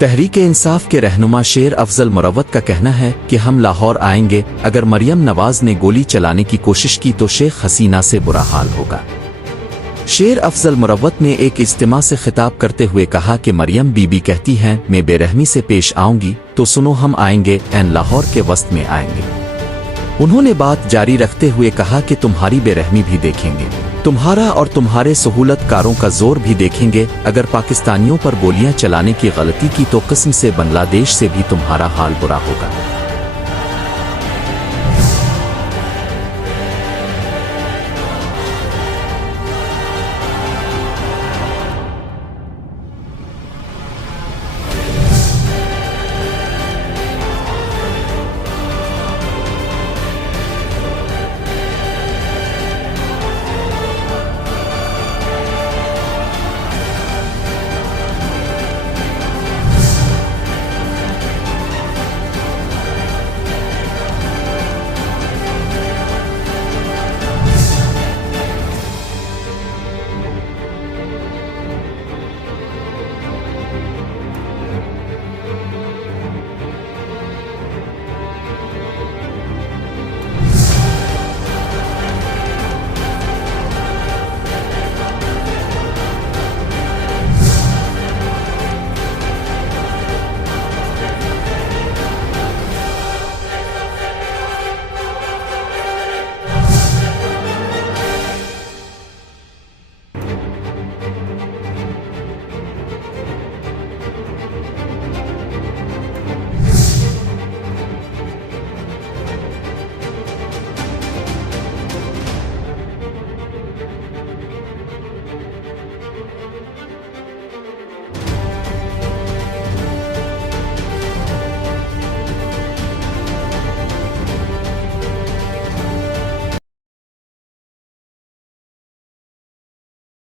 तहरीक इंसाफ के रहनुमा शेर अफजल मुरव्वत का कहना है कि हम लाहौर आएंगे, अगर मरियम नवाज ने गोली चलाने की कोशिश की तो शेख हसीना से बुरा हाल होगा। शेर अफजल मुरव्वत ने एक इज्तिमा से खिताब करते हुए कहा कि मरियम बीबी कहती हैं मैं बेरहमी से पेश आऊंगी तो सुनो हम आएंगे, एन लाहौर के वस्त में आएंगे। उन्होंने बात जारी रखते हुए कहा कि तुम्हारी बेरहमी भी देखेंगे, तुम्हारा और तुम्हारे सहूलतकारों का जोर भी देखेंगे। अगर पाकिस्तानियों पर गोलियां चलाने की गलती की तो किस्म से बांग्लादेश से भी तुम्हारा हाल बुरा होगा।